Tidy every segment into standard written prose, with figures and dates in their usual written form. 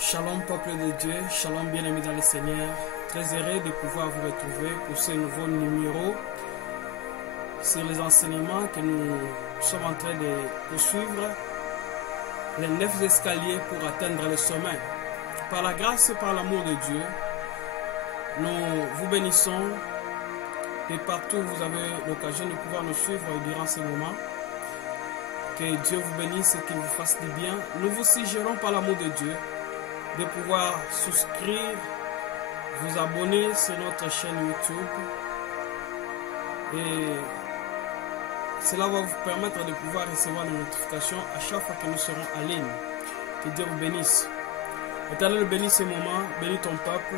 Shalom peuple de Dieu, shalom bien-aimés dans le Seigneur. Très heureux de pouvoir vous retrouver pour ce nouveau numéro sur les enseignements que nous sommes en train de poursuivre. Les 9 escaliers pour atteindre le sommet. Par la grâce et par l'amour de Dieu, nous vous bénissons et partout où vous avez l'occasion de pouvoir nous suivre durant ce moment. Que Dieu vous bénisse et qu'il vous fasse du bien. Nous vous suggérons par l'amour de Dieu de pouvoir souscrire, vous abonner sur notre chaîne YouTube. Et cela va vous permettre de pouvoir recevoir les notifications à chaque fois que nous serons en ligne. Que Dieu vous bénisse. Éternel, bénis ce moment, bénis ton peuple.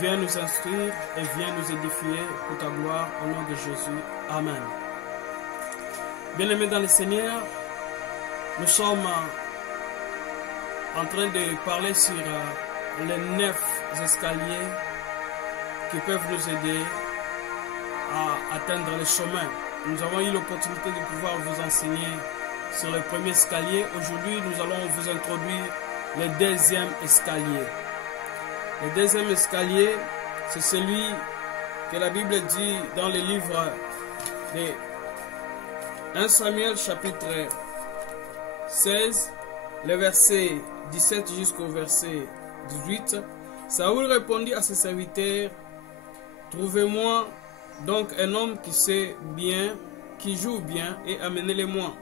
Viens nous instruire et viens nous édifier pour ta gloire au nom de Jésus. Amen. Bien-aimés dans le Seigneur, nous sommes en train de parler sur les 9 escaliers qui peuvent nous aider à atteindre le sommet. Nous avons eu l'opportunité de pouvoir vous enseigner sur le premier escalier. Aujourd'hui, nous allons vous introduire le deuxième escalier. Le deuxième escalier, c'est celui que la Bible dit dans le livre de 1 Samuel chapitre 16, le verset 17 jusqu'au verset 18. Saoul répondit à ses serviteurs: trouvez-moi donc un homme qui sait bien, qui joue bien, et amenez-le-moi.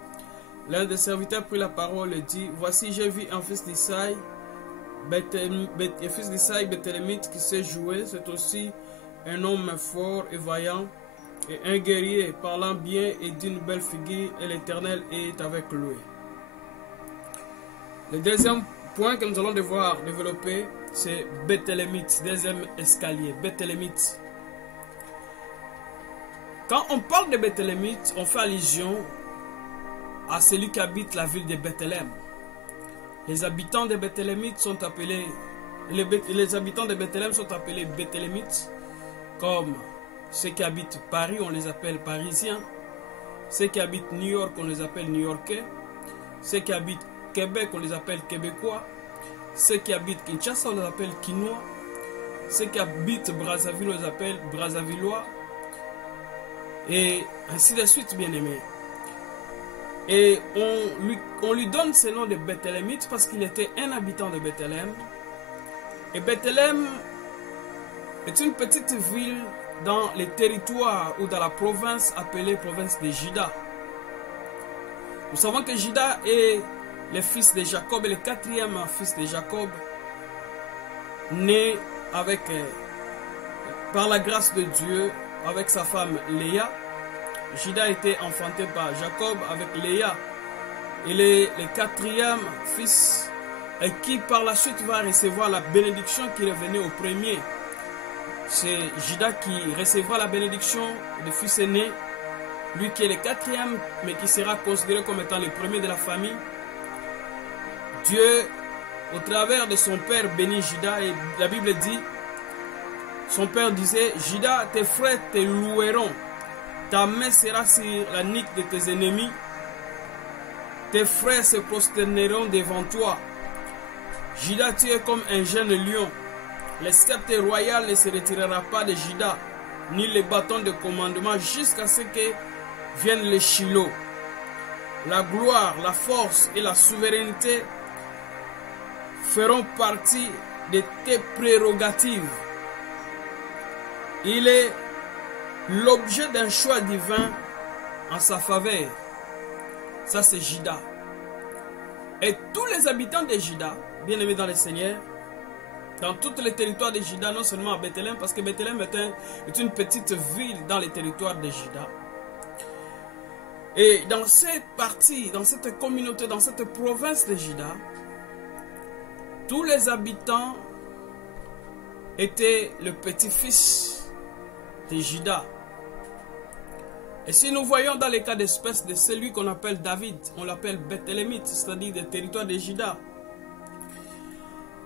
L'un des serviteurs prit la parole et dit: voici, j'ai vu un fils d'Isaïe, Béthélémite, qui sait jouer. C'est aussi un homme fort et vaillant, et un guerrier parlant bien et d'une belle figure, et l'Éternel est avec lui. Le deuxième point que nous allons devoir développer, c'est Béthélémite, deuxième escalier, Béthélémite. Quand on parle de Béthélémite, on fait allusion à celui qui habite la ville de Bethléem. Les habitants de Béthélémite sont appelés, les habitants de Bethléem sont appelés Béthélémites, comme ceux qui habitent Paris, on les appelle Parisiens. Ceux qui habitent New York, on les appelle New-Yorkais. Ceux qui habitent Québec, on les appelle Québécois. Ceux qui habitent Kinshasa, on les appelle Kinois. Ceux qui habitent Brazzaville, on les appelle Brazzavillois. Et ainsi de suite, bien-aimés. Et on lui donne ce nom de Béthélémite parce qu'il était un habitant de Bethléem. Et Bethléem est une petite ville dans les territoires ou dans la province appelée province de Juda. Nous savons que Juda est le fils de Jacob et le quatrième fils de Jacob, né avec, par la grâce de Dieu, avec sa femme Léa. Juda a été enfanté par Jacob avec Léa. Il est le quatrième fils et qui par la suite va recevoir la bénédiction qui revenait au premier. C'est Juda qui recevra la bénédiction du fils aîné, lui qui est le quatrième, mais qui sera considéré comme étant le premier de la famille. Dieu, au travers de son père, bénit Juda, et la Bible dit, son père disait: Juda, tes frères te loueront, ta main sera sur la nuque de tes ennemis, tes frères se prosterneront devant toi. Juda, tu es comme un jeune lion. Le sceptre royal ne se retirera pas de Juda, ni le bâton de commandement, jusqu'à ce que vienne le Shiloh. La gloire, la force et la souveraineté feront partie de tes prérogatives. Il est l'objet d'un choix divin en sa faveur. Ça, c'est Juda. Et tous les habitants de Juda, bien-aimés dans le Seigneur, dans tous les territoires de Juda, non seulement à Bethléem, parce que Bethléem est une petite ville dans les territoires de Juda. Et dans cette partie, dans cette communauté, dans cette province de Juda, tous les habitants étaient le petit-fils de Juda. Et si nous voyons dans les cas d'espèce de celui qu'on appelle David, on l'appelle Béthélémite, c'est-à-dire des territoires de Juda.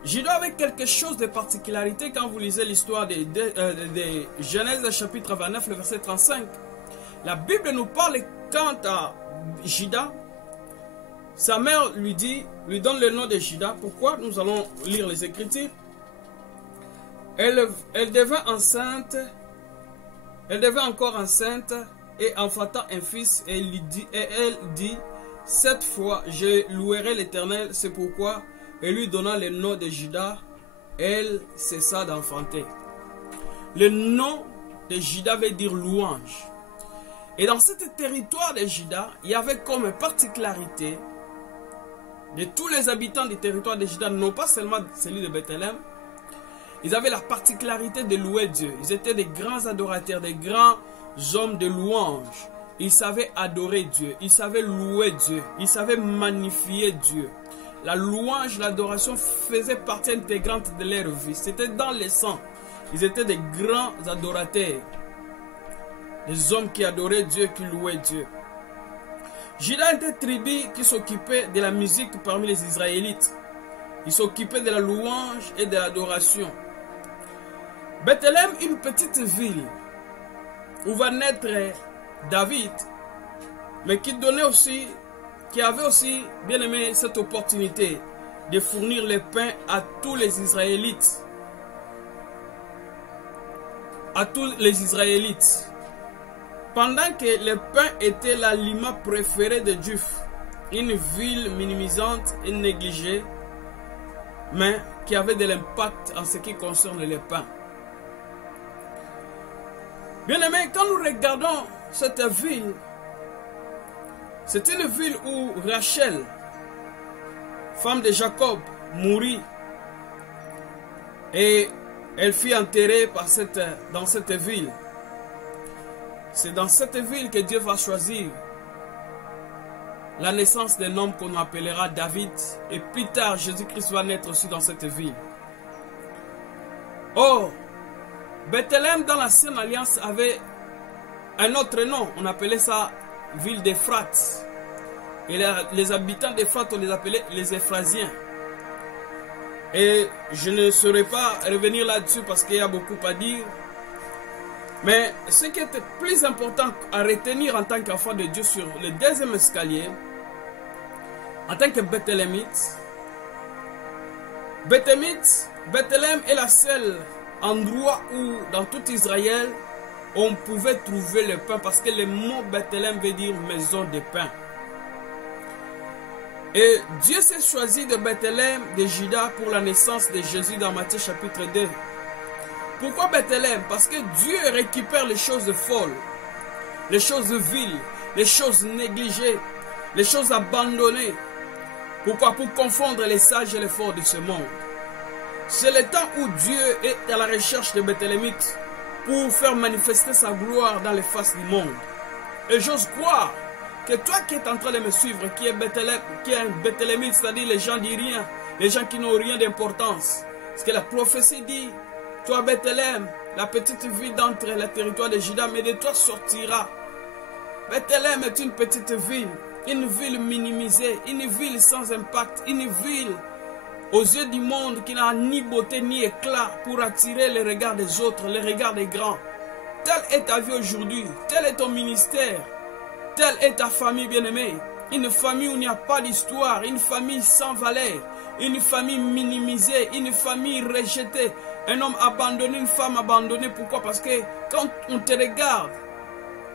Juda avait quelque chose de particularité quand vous lisez l'histoire de Genèse chapitre 29, le verset 35. La Bible nous parle quant à Juda, sa mère lui donne le nom de Juda. Pourquoi? Nous allons lire les Écritures. Elle devint enceinte, elle devint encore enceinte et enfanta un fils et elle dit, cette fois je louerai l'Éternel, c'est pourquoi elle lui donna le nom de Juda. Elle cessa d'enfanter. Le nom de Juda veut dire louange. Et dans ce territoire de Juda, il y avait comme particularité de tous les habitants du territoire de Juda, non pas seulement celui de Bethléem, ils avaient la particularité de louer Dieu. Ils étaient des grands adorateurs, des grands hommes de louange. Ils savaient adorer Dieu, ils savaient louer Dieu, ils savaient magnifier Dieu. La louange, l'adoration faisait partie intégrante de leur vie. C'était dans le sang. Ils étaient des grands adorateurs. Des hommes qui adoraient Dieu, qui louaient Dieu. Juda était tribu qui s'occupait de la musique parmi les Israélites. Il s'occupait de la louange et de l'adoration. Bethléem, une petite ville où va naître David, mais qui avait aussi, bien aimé, cette opportunité de fournir le pain à tous les Israélites. À tous les Israélites. Pendant que le pain était l'aliment préféré des Juifs, une ville minimisante et négligée, mais qui avait de l'impact en ce qui concerne le pain. Bien aimé, quand nous regardons cette ville, c'est une ville où Rachel, femme de Jacob, mourut et elle fut enterrée dans cette ville. C'est dans cette ville que Dieu va choisir la naissance d'un homme qu'on appellera David. Et plus tard, Jésus-Christ va naître aussi dans cette ville. Or, Bethléem dans l'Ancienne Alliance avait un autre nom. On appelait ça ville d'Éphrate. Et les habitants d'Éphrate, on les appelait les Éphrasiens. Et je ne saurais pas revenir là-dessus parce qu'il y a beaucoup à dire. Mais ce qui est plus important à retenir en tant qu'enfant de Dieu sur le deuxième escalier, en tant que Bethlehemite, Bethléem est la seule endroit où, dans tout Israël, on pouvait trouver le pain, parce que le mot Bethléem veut dire maison de pain. Et Dieu s'est choisi de Bethléem, de Juda, pour la naissance de Jésus dans Matthieu chapitre 2. Pourquoi Bethléem? Parce que Dieu récupère les choses folles, les choses viles, les choses négligées, les choses abandonnées. Pourquoi? Pour confondre les sages et les forts de ce monde. C'est le temps où Dieu est à la recherche de Bethlehemites pour faire manifester sa gloire dans les faces du monde. Et j'ose croire que toi qui es en train de me suivre, qui est un Bethlehemite, c'est-à-dire les gens disent rien, les gens qui n'ont rien d'importance. Parce que la prophétie dit, toi Bethléem, la petite ville d'entre le territoire de Juda, mais de toi sortira. Bethléem est une petite ville minimisée, une ville sans impact, une ville aux yeux du monde qui n'a ni beauté ni éclat pour attirer les regards des autres, les regards des grands. Telle est ta vie aujourd'hui, tel est ton ministère, telle est ta famille bien-aimée. Une famille où il n'y a pas d'histoire, une famille sans valeur, une famille minimisée, une famille rejetée, un homme abandonné, une femme abandonnée. Pourquoi? Parce que quand on te regarde,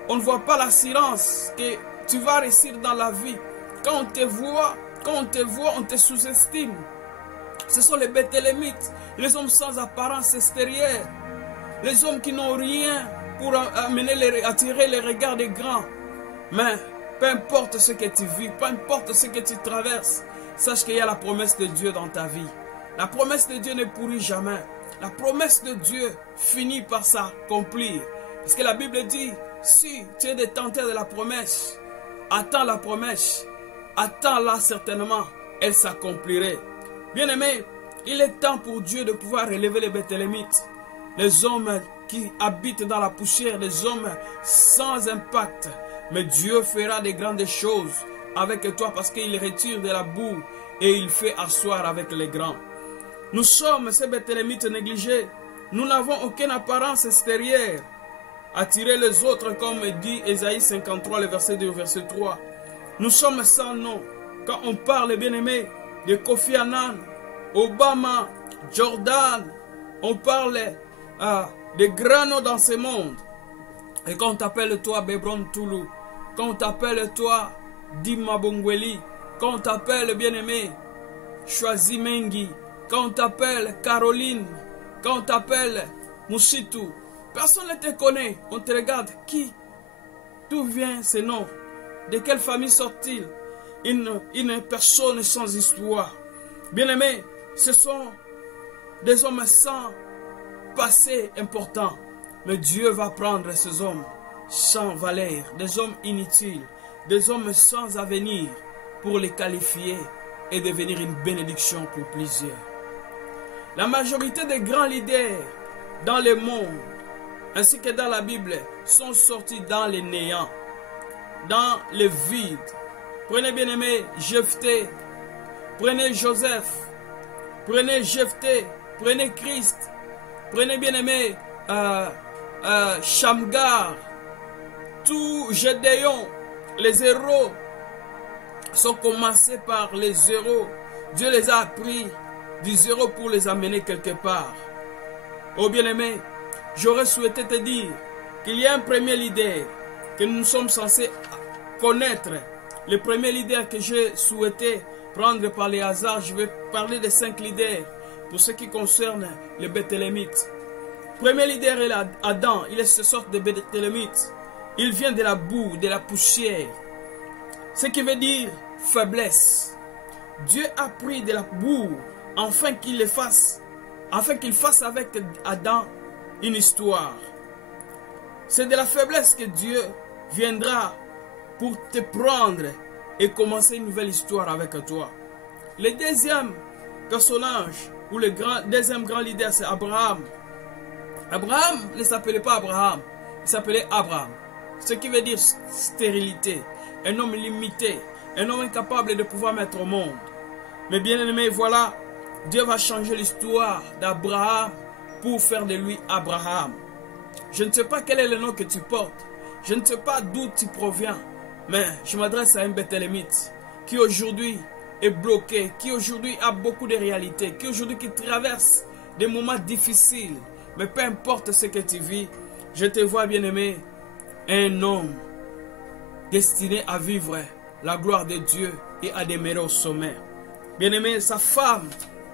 on ne voit pas l'assurance que tu vas réussir dans la vie. Quand on te voit, on te sous-estime. Ce sont les Bethlehemites, les hommes sans apparence extérieure, les hommes qui n'ont rien pour attirer les regards des grands. Mais peu importe ce que tu vis, peu importe ce que tu traverses, sache qu'il y a la promesse de Dieu dans ta vie. La promesse de Dieu ne pourrit jamais. La promesse de Dieu finit par s'accomplir. Parce que la Bible dit, si tu es détenteur de la promesse, attends la promesse, attends-la certainement, elle s'accomplirait. Bien-aimé, il est temps pour Dieu de pouvoir relever les Bethlehemites, les hommes qui habitent dans la poussière, les hommes sans impact. Mais Dieu fera de grandes choses avec toi parce qu'il retire de la boue et il fait asseoir avec les grands. Nous sommes ces Bethlehemites négligés. Nous n'avons aucune apparence extérieure. Attirer les autres, comme dit Ésaïe 53, le verset 2, verset 3. Nous sommes sans nom. quand on parle, bien-aimé, de Kofi Annan, Obama, Jordan, on parle des grands noms dans ce monde. Et quand on t'appelle toi Bebron Toulou, quand on t'appelle toi Dima Bongweli, quand on t'appelle bien-aimé Choisi Mengi, quand on t'appelle Caroline, quand on t'appelle Moussitou, personne ne te connaît. On te regarde, qui? D'où vient ce nom? De quelle famille sort-il? Une personne sans histoire. Bien-aimé, ce sont des hommes sans passé important. Mais Dieu va prendre ces hommes sans valeur, des hommes inutiles, des hommes sans avenir, pour les qualifier et devenir une bénédiction pour plusieurs. La majorité des grands leaders dans le monde, ainsi que dans la Bible, sont sortis dans les néants, dans le vide. Prenez bien-aimé Jephthé, prenez Joseph, prenez Jephthé, prenez Christ, prenez bien-aimé Shamgar, tout Gédéon, les héros sont commencés par les zéros. Dieu les a appris du zéro pour les amener quelque part. Oh bien-aimé, j'aurais souhaité te dire qu'il y a un premier leader que nous sommes censés connaître. Le premier leader que j'ai souhaité prendre par les hasards, je vais parler de 5 leaders pour ce qui concerne les Béthélémites. Premier leader est Adam, il est ce sorte de Béthélémite. Il vient de la boue, de la poussière. Ce qui veut dire faiblesse. Dieu a pris de la boue afin qu'il fasse avec Adam une histoire. C'est de la faiblesse que Dieu viendra pour te prendre et commencer une nouvelle histoire avec toi. Le deuxième personnage ou le deuxième grand leader, c'est Abraham. Abraham ne s'appelait pas Abraham, il s'appelait Abraham. Ce qui veut dire stérilité, un homme limité, un homme incapable de pouvoir mettre au monde. Mais bien aimé, voilà, Dieu va changer l'histoire d'Abraham pour faire de lui Abraham. Je ne sais pas quel est le nom que tu portes, je ne sais pas d'où tu proviens, mais je m'adresse à un Béthélémite qui aujourd'hui est bloqué, qui aujourd'hui a beaucoup de réalités, qui aujourd'hui traverse des moments difficiles. Mais peu importe ce que tu vis, je te vois bien aimé, un homme destiné à vivre la gloire de Dieu et à demeurer au sommet. Bien aimé, sa femme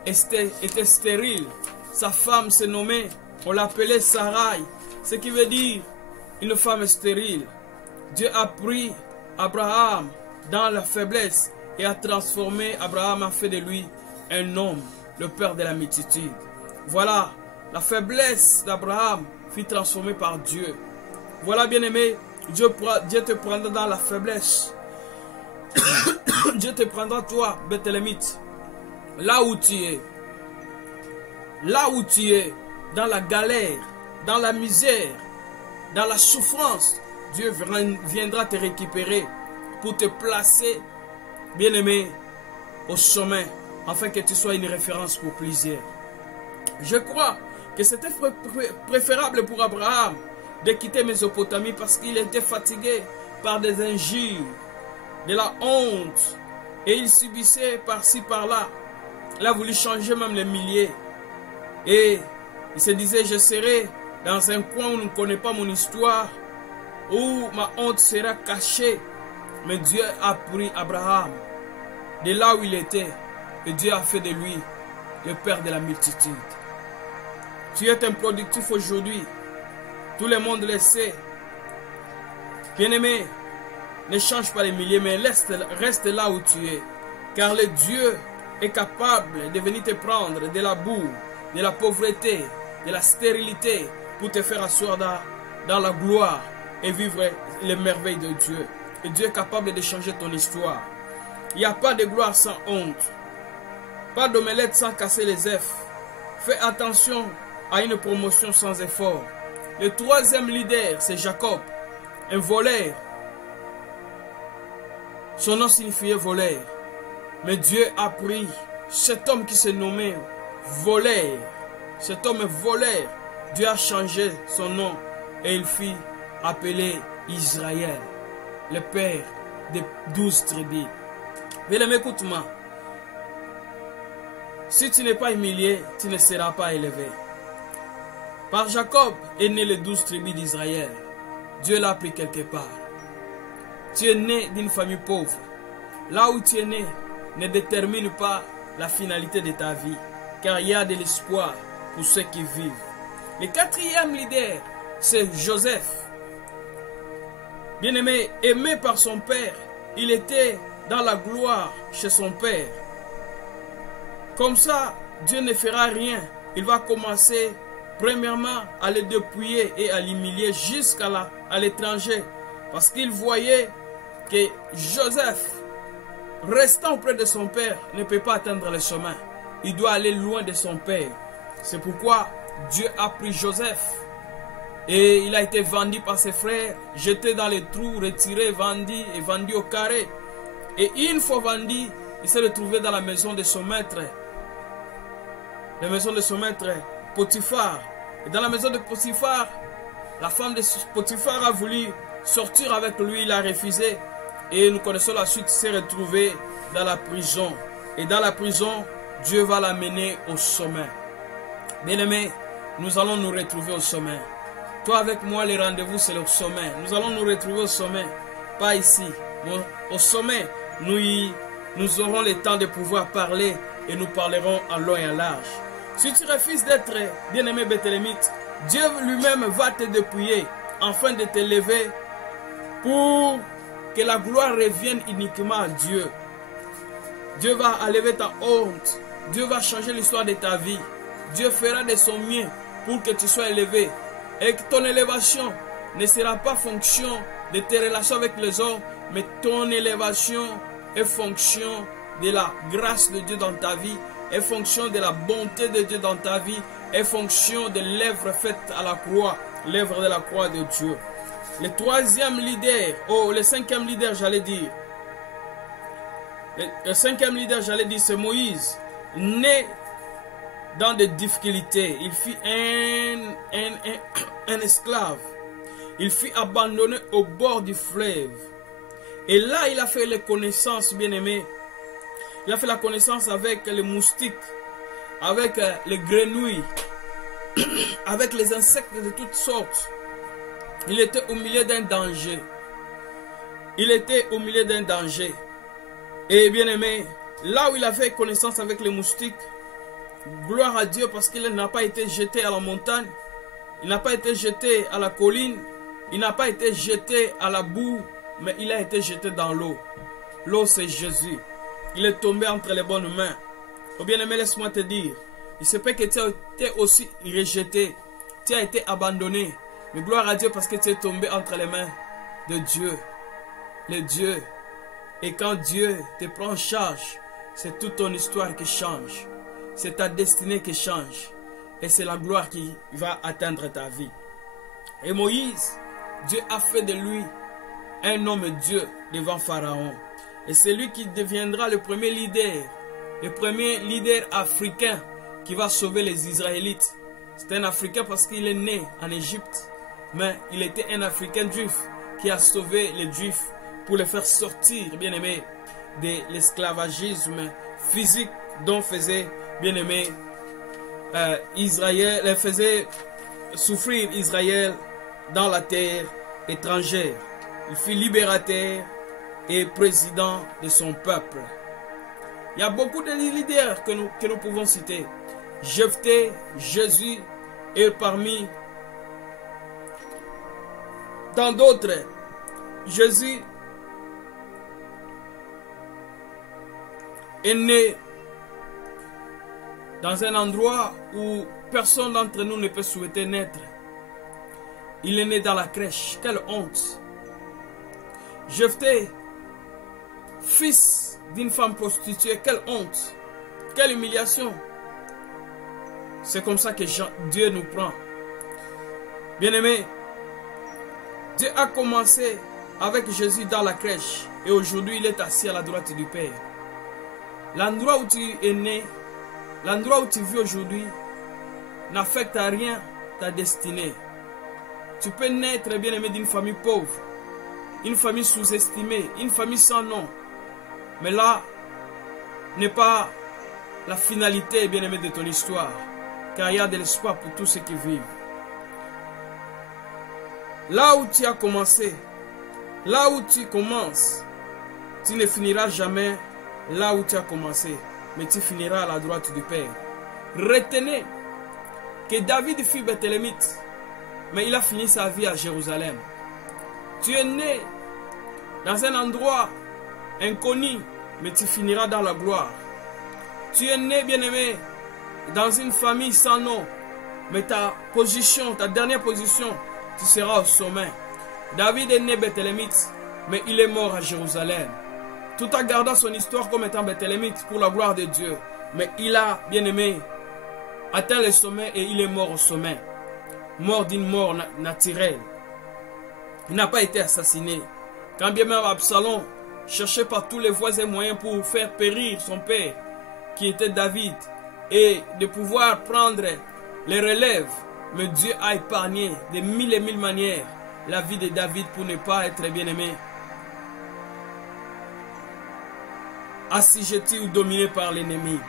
était stérile. Sa femme se nommait, on l'appelait Sarai, ce qui veut dire une femme stérile. Dieu a pris Abraham dans la faiblesse et a transformé Abraham, a fait de lui un homme, le père de la multitude. Voilà, la faiblesse d'Abraham fut transformée par Dieu. Voilà bien aimé, Dieu te prendra dans la faiblesse. Dieu te prendra toi, Béthélémite, là où tu es. Là où tu es, dans la galère, dans la misère, dans la souffrance, Dieu viendra te récupérer pour te placer, bien aimé, au sommet, afin que tu sois une référence pour plusieurs. Je crois que c'était préférable pour Abraham de quitter Mésopotamie parce qu'il était fatigué par des injures, de la honte, et il subissait par-ci par-là. Il a voulu changer même les milliers. Et il se disait, je serai dans un coin où on ne connaît pas mon histoire, où ma honte sera cachée. Mais Dieu a pris Abraham de là où il était, et Dieu a fait de lui le père de la multitude. Tu es un productif aujourd'hui, tout le monde le sait. Bien-aimé, ne change pas les milliers, mais reste là où tu es. Car le Dieu est capable de venir te prendre de la boue, de la pauvreté, de la stérilité, pour te faire asseoir dans la gloire et vivre les merveilles de Dieu. Et Dieu est capable de changer ton histoire. Il n'y a pas de gloire sans honte. Pas d'omelette sans casser les œufs. Fais attention à une promotion sans effort. Le troisième leader, c'est Jacob, un voleur. Son nom signifiait voleur. Mais Dieu a pris cet homme qui se nommait voleur. Cet homme voleur, Dieu a changé son nom et il fit appeler Israël, le père des 12 tribus. Bien-aimé, écoute-moi. Si tu n'es pas humilié, tu ne seras pas élevé. Par Jacob est né les 12 tribus d'Israël. Dieu l'a pris quelque part. Tu es né d'une famille pauvre. Là où tu es né ne détermine pas la finalité de ta vie, car il y a de l'espoir pour ceux qui vivent. Le quatrième leader, c'est Joseph. Bien-aimé, aimé par son père, il était dans la gloire chez son père. Comme ça, Dieu ne fera rien. Il va commencer premièrement à le dépouiller et à l'humilier jusqu'à l'étranger. Parce qu'il voyait que Joseph, restant auprès de son père, ne peut pas atteindre le chemin. Il doit aller loin de son père. C'est pourquoi Dieu a pris Joseph. Et il a été vendu par ses frères, jeté dans les trous, retiré, vendu et vendu au carré. Et une fois vendu, il s'est retrouvé dans la maison de son maître. La maison de son maître, Potiphar. Et dans la maison de Potiphar, la femme de Potiphar a voulu sortir avec lui, il a refusé. Et nous connaissons la suite, il s'est retrouvé dans la prison. Et dans la prison, Dieu va l'amener au sommet. Bien-aimés, nous allons nous retrouver au sommet. Toi avec moi, les rendez-vous, c'est le sommet. Nous allons nous retrouver au sommet, pas ici. Au sommet, nous aurons le temps de pouvoir parler et nous parlerons en long et en large. Si tu refuses d'être bien-aimé Béthélémite, Dieu lui-même va te dépouiller afin de t'élever pour que la gloire revienne uniquement à Dieu. Dieu va enlever ta honte. Dieu va changer l'histoire de ta vie. Dieu fera de son mieux pour que tu sois élevé. Et que ton élévation ne sera pas fonction de tes relations avec les hommes, mais ton élévation est fonction de la grâce de Dieu dans ta vie, est fonction de la bonté de Dieu dans ta vie, est fonction de l'œuvre faite à la croix, l'œuvre de la croix de Dieu. Le troisième leader, le cinquième leader, j'allais dire. Le cinquième leader, j'allais dire, c'est Moïse. Né dans des difficultés, il fut un esclave. Il fut abandonné au bord du fleuve. Et là, il a fait les connaissances, bien-aimés. Il a fait la connaissance avec les moustiques, avec les grenouilles, avec les insectes de toutes sortes. Il était au milieu d'un danger. Il était au milieu d'un danger. Et bien-aimé, là où il a fait connaissance avec les moustiques, gloire à Dieu parce qu'il n'a pas été jeté à la montagne, il n'a pas été jeté à la colline, il n'a pas été jeté à la boue, mais il a été jeté dans l'eau. L'eau, c'est Jésus. Il est tombé entre les bonnes mains. Oh bien-aimé, laisse-moi te dire, il se peut que tu as été aussi rejeté, tu as été abandonné, mais gloire à Dieu parce que tu es tombé entre les mains de Dieu, le Dieu. Et quand Dieu te prend en charge, c'est toute ton histoire qui change. C'est ta destinée qui change. Et c'est la gloire qui va atteindre ta vie. Et Moïse, Dieu a fait de lui un homme Dieu devant Pharaon. Et c'est lui qui deviendra le premier leader africain qui va sauver les Israélites. C'est un Africain parce qu'il est né en Égypte. Mais il était un Africain juif qui a sauvé les Juifs pour les faire sortir, bien aimé, de l'esclavagisme physique dont faisait, bien aimé, Israël, faisait souffrir Israël dans la terre étrangère. Il fut libérateur et président de son peuple. Il y a beaucoup de leaders que nous pouvons citer. Jephthé, Jésus et parmi tant d'autres. Jésus est né dans un endroit où personne d'entre nous ne peut souhaiter naître. Il est né dans la crèche. Quelle honte! Jephthé, fils d'une femme prostituée, quelle honte! Quelle humiliation! C'est comme ça que Dieu nous prend. Bien-aimé, Dieu a commencé avec Jésus dans la crèche et aujourd'hui il est assis à la droite du Père. L'endroit où tu es né, l'endroit où tu vis aujourd'hui n'affecte à rien ta destinée. Tu peux naître, bien aimé, d'une famille pauvre, une famille sous-estimée, une famille sans nom. Mais là n'est pas la finalité, bien-aimé, de ton histoire. Car il y a de l'espoir pour tous ceux qui vivent. Là où tu as commencé, là où tu commences, tu ne finiras jamais là où tu as commencé, mais tu finiras à la droite du Père. Retenez que David fut Béthélémite, mais il a fini sa vie à Jérusalem. Tu es né dans un endroit inconnu, mais tu finiras dans la gloire. Tu es né, bien-aimé, dans une famille sans nom, mais ta position, ta dernière position, tu seras au sommet. David est né Béthélémite, mais il est mort à Jérusalem. Tout en gardant son histoire comme étant Béthélémite pour la gloire de Dieu. Mais il a, bien-aimé, atteint le sommet et il est mort au sommet. Mort d'une mort naturelle. Il n'a pas été assassiné. Quand bien même Absalom cherchait par tous les voies et moyens pour faire périr son père, qui était David, et de pouvoir prendre les relèves, mais Dieu a épargné de mille et mille manières la vie de David pour ne pas être bien-aimé, assujetti ou dominé par l'ennemi.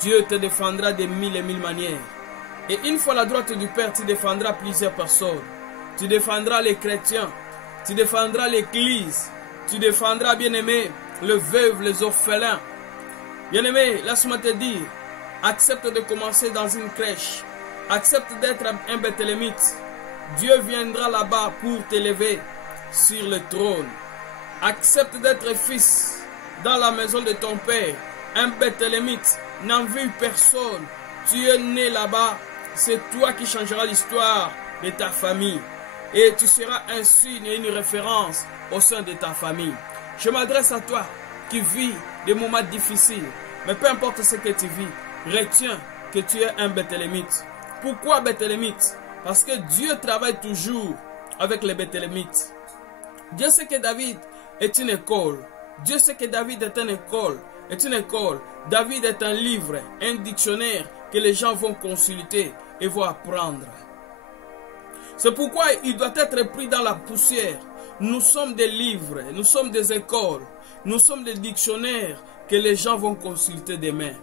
Dieu te défendra de mille et mille manières. Et une fois à la droite du Père, tu défendras plusieurs personnes. Tu défendras les chrétiens, tu défendras l'église, tu défendras, bien-aimé, les veuves, les orphelins. Bien-aimé, laisse-moi te dire, accepte de commencer dans une crèche, accepte d'être un Béthélémite. Dieu viendra là-bas pour t'élever sur le trône. Accepte d'être fils dans la maison de ton père, un Béthélémite, n'envie personne. Tu es né là-bas, c'est toi qui changeras l'histoire de ta famille. Et tu seras un signe et une référence au sein de ta famille. Je m'adresse à toi qui vis des moments difficiles, mais peu importe ce que tu vis, retiens que tu es un Béthélémite. Pourquoi Béthélémite? Parce que Dieu travaille toujours avec les Béthélémites. Dieu sait que David est une école. Dieu sait que David est une école. David est un livre, un dictionnaire que les gens vont consulter et vont apprendre. C'est pourquoi il doit être pris dans la poussière. Nous sommes des livres, nous sommes des écoles, nous sommes des dictionnaires que les gens vont consulter demain.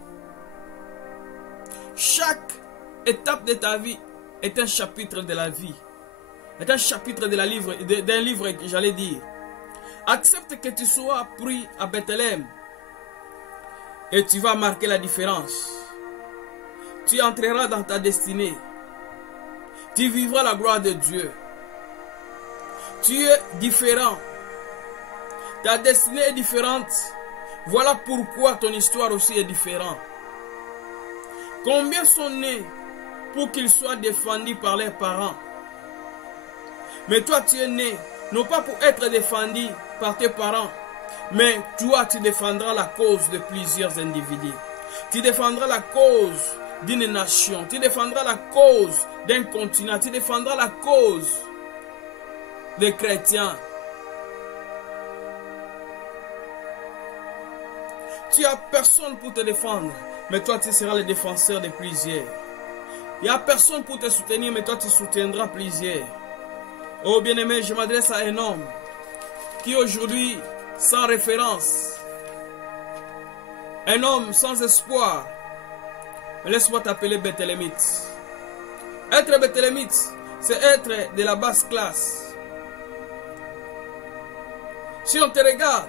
Chaque étape de ta vie est un chapitre de la vie, est un chapitre d'un livre, j'allais dire. Accepte que tu sois pris à Bethléem et tu vas marquer la différence. Tu entreras dans ta destinée. Tu vivras la gloire de Dieu. Tu es différent. Ta destinée est différente. Voilà pourquoi ton histoire aussi est différente. Combien sont nés pour qu'ils soient défendus par leurs parents? Mais toi tu es né, non pas pour être défendu par tes parents, mais toi tu défendras la cause de plusieurs individus. Tu défendras la cause d'une nation, tu défendras la cause d'un continent, tu défendras la cause des chrétiens. Tu n'as personne pour te défendre, mais toi tu seras le défenseur de plusieurs. Il n'y a personne pour te soutenir, mais toi tu soutiendras plusieurs. Oh bien-aimé, je m'adresse à un homme qui aujourd'hui, sans référence, un homme sans espoir. Laisse-moi t'appeler Béthélémite. Être Béthélémite, c'est être de la basse classe. Si on te regarde,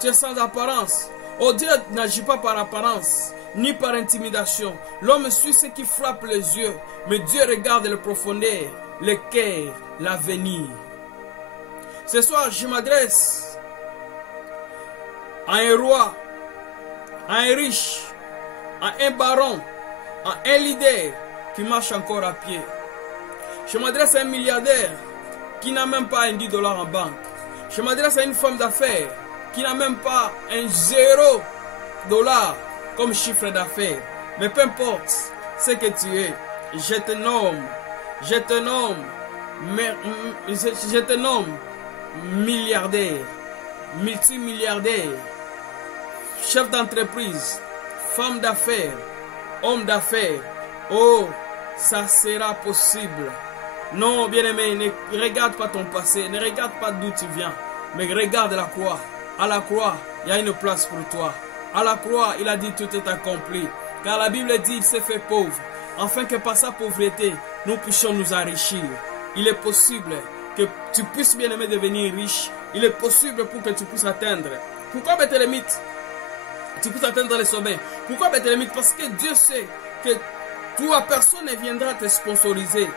tu es sans apparence. Oh, Dieu n'agit pas par apparence, ni par intimidation. L'homme suit ce qui frappe les yeux, mais Dieu regarde les profondeurs, le cœur, l'avenir. Ce soir, je m'adresse à un roi, à un riche, à un baron, à un leader qui marche encore à pied. Je m'adresse à un milliardaire qui n'a même pas un $10 en banque. Je m'adresse à une femme d'affaires qui n'a même pas un $0 comme chiffre d'affaires. Mais peu importe ce que tu es, je te nomme milliardaire, multimilliardaire, chef d'entreprise, femme d'affaires, homme d'affaires. Oh, ça sera possible. Non, bien-aimé, ne regarde pas ton passé, ne regarde pas d'où tu viens, mais regarde la croix. À la croix, il y a une place pour toi. À la croix, il a dit tout est accompli. Car la Bible dit il s'est fait pauvre, afin que par sa pauvreté, nous puissions nous enrichir. Il est possible que tu puisses bien aimé devenir riche. Il est possible pour que tu puisses atteindre. Pourquoi Béthélémite? Tu puisses atteindre les sommets. Pourquoi Béthélémite? Parce que Dieu sait que toi, personne ne viendra te sponsoriser,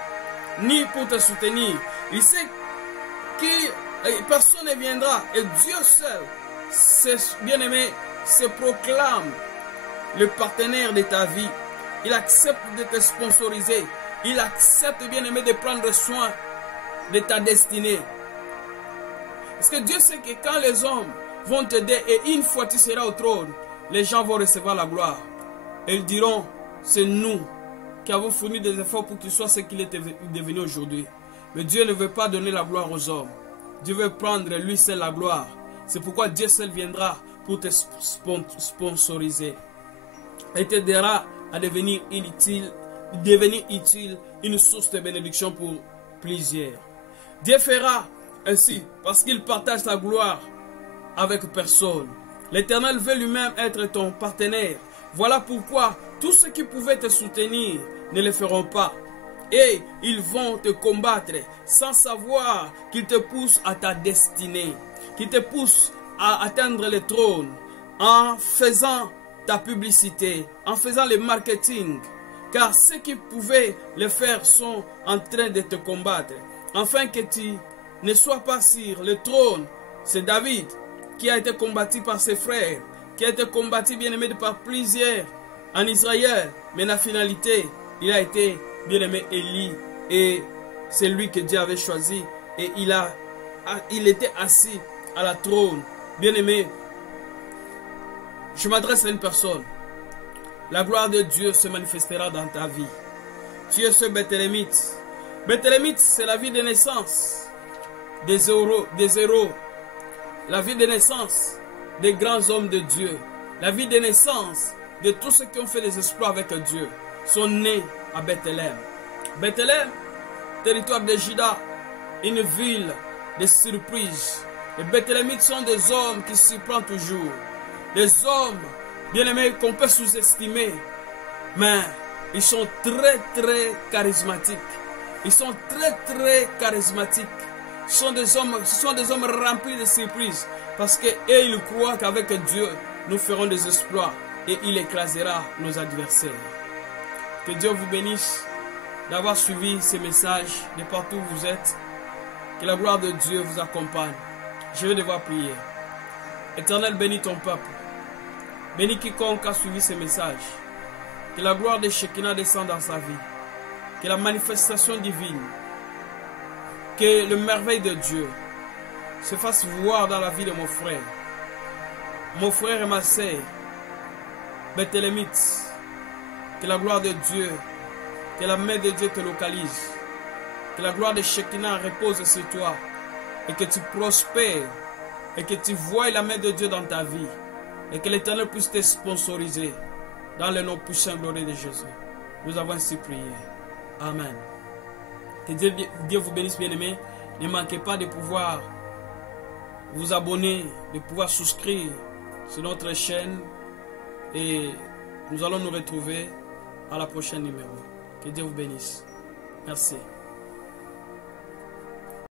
ni pour te soutenir. Il sait que personne ne viendra. Et Dieu seul, bien aimé, se proclame le partenaire de ta vie. Il accepte de te sponsoriser. Il accepte, bien aimé, de prendre soin de ta destinée. Parce que Dieu sait que quand les hommes vont t'aider et une fois tu seras au trône, les gens vont recevoir la gloire. Et ils diront, c'est nous qui avons fourni des efforts pour qu'il soit ce qu'il est devenu aujourd'hui. Mais Dieu ne veut pas donner la gloire aux hommes. Dieu veut prendre lui seul la gloire. C'est pourquoi Dieu seul viendra pour te sponsoriser et t'aidera à devenir utile, une source de bénédiction pour plusieurs. Dieu fera ainsi parce qu'il partage sa gloire avec personne. L'Éternel veut lui-même être ton partenaire. Voilà pourquoi tous ceux qui pouvaient te soutenir ne le feront pas. Et ils vont te combattre sans savoir qu'ils te poussent à ta destinée, qu'ils te poussent à atteindre le trône en faisant ta publicité, en faisant le marketing. Car ceux qui pouvaient le faire sont en train de te combattre. Afin que tu ne sois pas sur le trône. C'est David qui a été combattu par ses frères, qui a été combattu bien aimé par plusieurs en Israël. Mais la finalité, il a été bien aimé Élie. Et c'est lui que Dieu avait choisi. Et il était assis à la trône. Bien aimé, je m'adresse à une personne. La gloire de Dieu se manifestera dans ta vie. Tu es ce Béthélémite. Béthélémite, c'est la vie de naissance des héros. La vie de naissance des grands hommes de Dieu. La vie de naissance de tous ceux qui ont fait des exploits avec Dieu sont nés à Bethléem. Bethléem, territoire de Juda, une ville de surprise. Les Béthélémites sont des hommes qui surprennent toujours. Des hommes, bien aimés, qu'on peut sous-estimer. Mais ils sont très charismatiques. Ils sont très charismatiques. Ce sont des hommes remplis de surprises. Parce qu'eux, ils croient qu'avec Dieu, nous ferons des exploits. Et il écrasera nos adversaires. Que Dieu vous bénisse d'avoir suivi ces messages de partout où vous êtes. Que la gloire de Dieu vous accompagne. Je vais devoir prier. Éternel, bénis ton peuple. Bénis quiconque a suivi ces messages. Que la gloire de Shekinah descende dans sa vie. Que la manifestation divine, que le merveille de Dieu se fasse voir dans la vie de mon frère et ma sœur, Béthélémite. Que la gloire de Dieu, que la main de Dieu te localise. Que la gloire de Shekinah repose sur toi. Et que tu prospères. Et que tu vois la main de Dieu dans ta vie. Et que l'Éternel puisse te sponsoriser. Dans le nom puissant et glorieux de Jésus. Nous avons ainsi prié. Amen. Que Dieu vous bénisse, bien-aimés. Ne manquez pas de pouvoir vous abonner, de pouvoir souscrire sur notre chaîne. Et nous allons nous retrouver à la prochaine numéro. Que Dieu vous bénisse. Merci.